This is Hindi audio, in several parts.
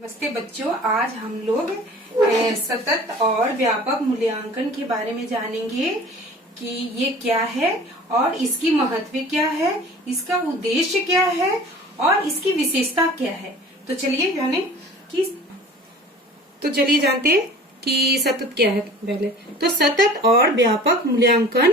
नमस्ते बच्चों, आज हम लोग सतत और व्यापक मूल्यांकन के बारे में जानेंगे कि ये क्या है और इसकी महत्व क्या है, इसका उद्देश्य क्या है और इसकी विशेषता क्या है। तो चलिए जानते हैं कि सतत क्या है। पहले तो सतत और व्यापक मूल्यांकन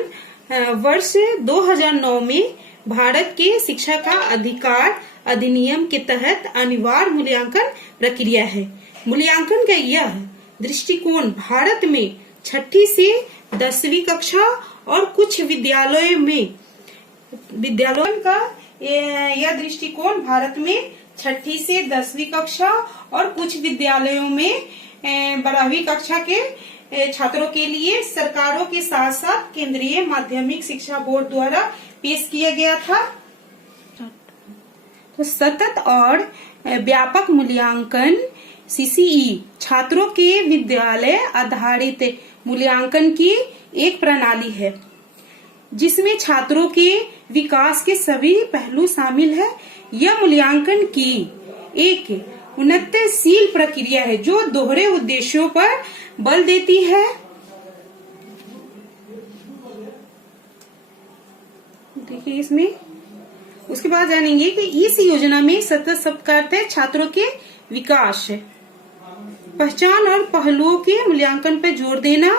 वर्ष 2009 में भारत के शिक्षा का अधिकार अधिनियम के तहत अनिवार्य मूल्यांकन प्रक्रिया है। मूल्यांकन का यह दृष्टिकोण भारत में 6ठी से 10वीं कक्षा और कुछ विद्यालयों का यह दृष्टिकोण भारत में 6ठी से 10वीं कक्षा और कुछ विद्यालयों में 12वीं कक्षा के छात्रों के लिए सरकारों के साथ साथ केंद्रीय माध्यमिक शिक्षा बोर्ड द्वारा पेश किया गया था। तो सतत और व्यापक मूल्यांकन सीसीई छात्रों के विद्यालय आधारित मूल्यांकन की एक प्रणाली है जिसमें छात्रों के विकास के सभी पहलू शामिल है। यह मूल्यांकन की एक उन्नतिशील प्रक्रिया है जो दोहरे उद्देश्यों पर बल देती है। देखिए इसमें उसके बाद जानेंगे कि इस योजना में सतत शब्द का अर्थ है छात्रों के विकास, पहचान और पहलुओं के मूल्यांकन पर जोर देना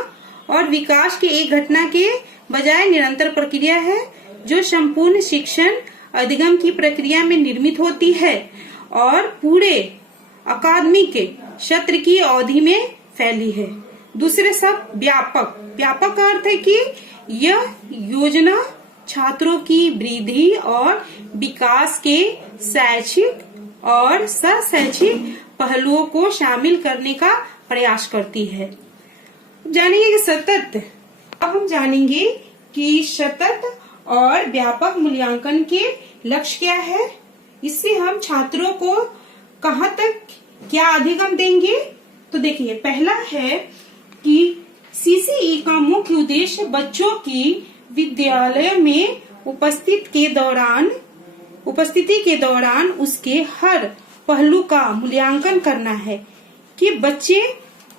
और विकास के एक घटना के बजाय निरंतर प्रक्रिया है जो संपूर्ण शिक्षण अधिगम की प्रक्रिया में निर्मित होती है और पूरे अकादमिक सत्र की अवधि में फैली है। दूसरे शब्द व्यापक का अर्थ है कि यह योजना छात्रों की वृद्धि और विकास के शैक्षिक और सह-शैक्षिक पहलुओं को शामिल करने का प्रयास करती है। जानेंगे कि सतत, अब हम जानेंगे कि सतत और व्यापक मूल्यांकन के लक्ष्य क्या है, इससे हम छात्रों को कहाँ तक क्या अधिगम देंगे। तो देखिए, पहला है कि सीसीई का मुख्य उद्देश्य बच्चों की विद्यालय में उपस्थिति के दौरान उसके हर पहलू का मूल्यांकन करना है कि बच्चे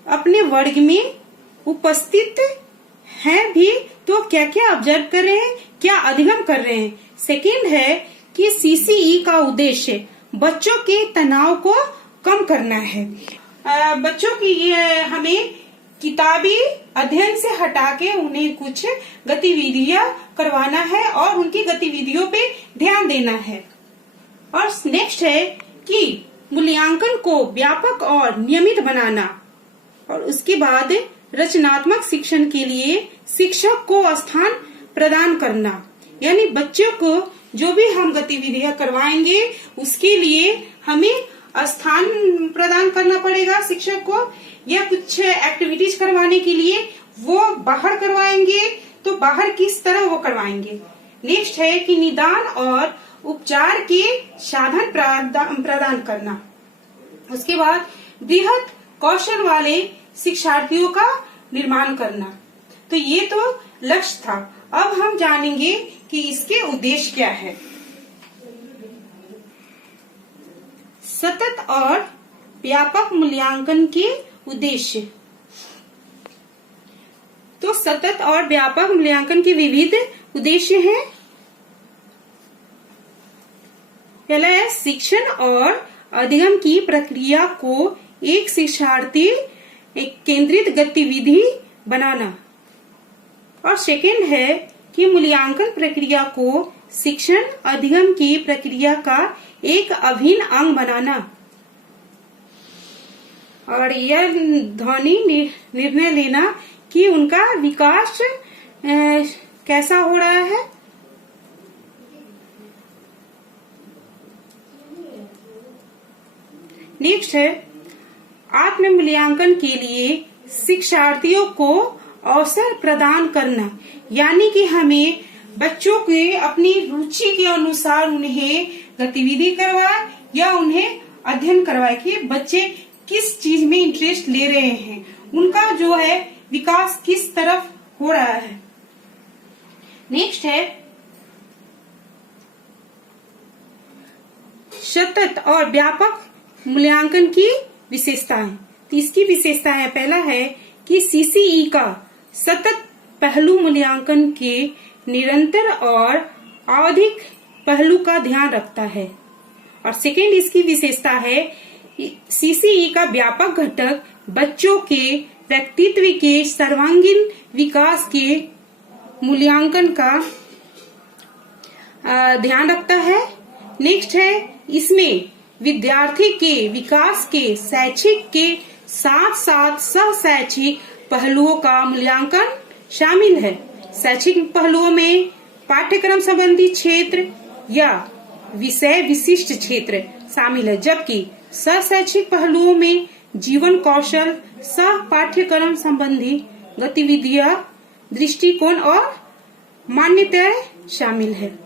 अपने वर्ग में उपस्थित हैं भी तो क्या क्या ऑब्जर्व कर रहे हैं, क्या अधिगम कर रहे हैं। सेकंड है कि सीसीई का उद्देश्य बच्चों के तनाव को कम करना है। बच्चों की हमें किताबी अध्ययन से हटा के उन्हें कुछ गतिविधियां करवाना है और उनकी गतिविधियों पे ध्यान देना है। और नेक्स्ट है कि मूल्यांकन को व्यापक और नियमित बनाना और उसके बाद रचनात्मक शिक्षण के लिए शिक्षक को स्थान प्रदान करना, यानी बच्चों को जो भी हम गतिविधियां करवाएंगे उसके लिए हमें स्थान प्रदान करना पड़ेगा शिक्षक को, या कुछ एक्टिविटीज करवाने के लिए वो बाहर करवाएंगे तो बाहर किस तरह वो करवाएंगे। नेक्स्ट है कि निदान और उपचार के साधन प्रदान करना। उसके बाद बृहद कौशल वाले शिक्षार्थियों का निर्माण करना। तो ये तो लक्ष्य था। अब हम जानेंगे कि इसके उद्देश्य क्या है। सतत और व्यापक मूल्यांकन के उद्देश्य। तो सतत और व्यापक मूल्यांकन के विविध उद्देश्य हैं। पहला है शिक्षण और अधिगम की प्रक्रिया को एक शिक्षार्थी एक केंद्रित गतिविधि बनाना, और सेकंड है कि मूल्यांकन प्रक्रिया को शिक्षण अधिगम की प्रक्रिया का एक अभिन्न अंग बनाना, और यह ध्वनि निर्णय लेना कि उनका विकास कैसा हो रहा है। नेक्स्ट है आत्म मूल्यांकन के लिए शिक्षार्थियों को अवसर प्रदान करना, यानी कि हमें बच्चों के अपनी रुचि के अनुसार उन्हें गतिविधि करवाए या उन्हें अध्ययन करवाए कि बच्चे किस चीज में इंटरेस्ट ले रहे हैं, उनका जो है विकास किस तरफ हो रहा है। नेक्स्ट है सतत और व्यापक मूल्यांकन की विशेषताएं। तो इसकी विशेषताएं, पहला है कि सीसीई का सतत पहलू मूल्यांकन के निरंतर और आवधिक पहलू का ध्यान रखता है। और सेकेंड इसकी विशेषता है सीसीई का व्यापक घटक बच्चों के व्यक्तित्व के सर्वांगीण विकास के मूल्यांकन का ध्यान रखता है। नेक्स्ट है, इसमें विद्यार्थी के विकास के शैक्षिक के साथ साथ सह शैक्षिक पहलुओं का मूल्यांकन शामिल है। शैक्षिक पहलुओं में पाठ्यक्रम संबंधी क्षेत्र या विषय विशिष्ट क्षेत्र शामिल है, जबकि सह शैक्षिक पहलुओं में जीवन कौशल, सह पाठ्यक्रम संबंधी गतिविधियां, दृष्टिकोण और मान्यताएं शामिल है।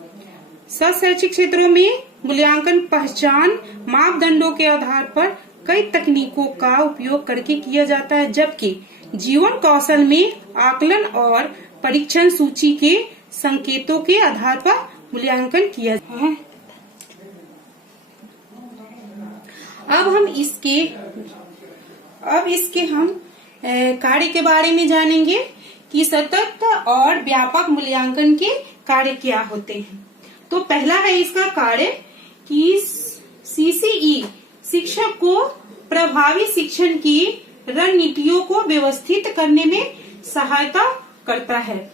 सह शैक्षिक क्षेत्रों में मूल्यांकन पहचान मापदंडों के आधार पर कई तकनीकों का उपयोग करके किया जाता है, जबकि जीवन कौशल में आकलन और परीक्षण सूची के संकेतों के आधार पर मूल्यांकन किया जाता है। अब इसके हम कार्य के बारे में जानेंगे कि सतत और व्यापक मूल्यांकन के कार्य क्या होते हैं। तो पहला है इसका कार्य कि सीसीई शिक्षक को प्रभावी शिक्षण की रणनीतियों को व्यवस्थित करने में सहायता करता है।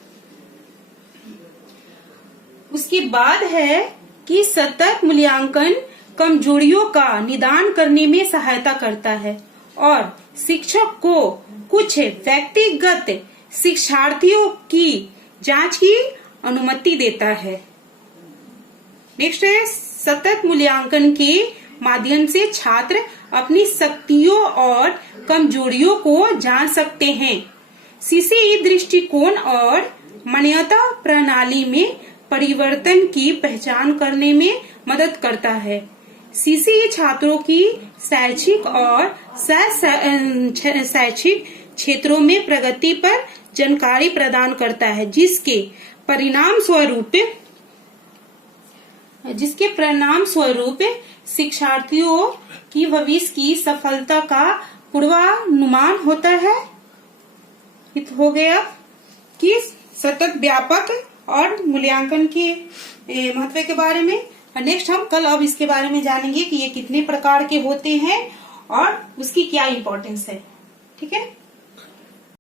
उसके बाद है कि सतत मूल्यांकन कमजोरियों का निदान करने में सहायता करता है और शिक्षक को कुछ व्यक्तिगत शिक्षार्थियों की जांच की अनुमति देता है। नेक्स्ट है, सतत मूल्यांकन के माध्यम से छात्र अपनी शक्तियों और कमजोरियों को जान सकते हैं। सीसीई दृष्टिकोण और मान्यता प्रणाली में परिवर्तन की पहचान करने में मदद करता है। सीसीई छात्रों की शैक्षिक और शैक्षिक क्षेत्रों में प्रगति पर जानकारी प्रदान करता है, जिसके परिणाम स्वरूप शिक्षार्थियों की भविष्य की सफलता का पूर्वानुमान होता है। हो गया कि सतत व्यापक और मूल्यांकन के महत्व के बारे में। नेक्स्ट हम कल अब इसके बारे में जानेंगे कि ये कितने प्रकार के होते हैं और उसकी क्या इम्पोर्टेंस है। ठीक है।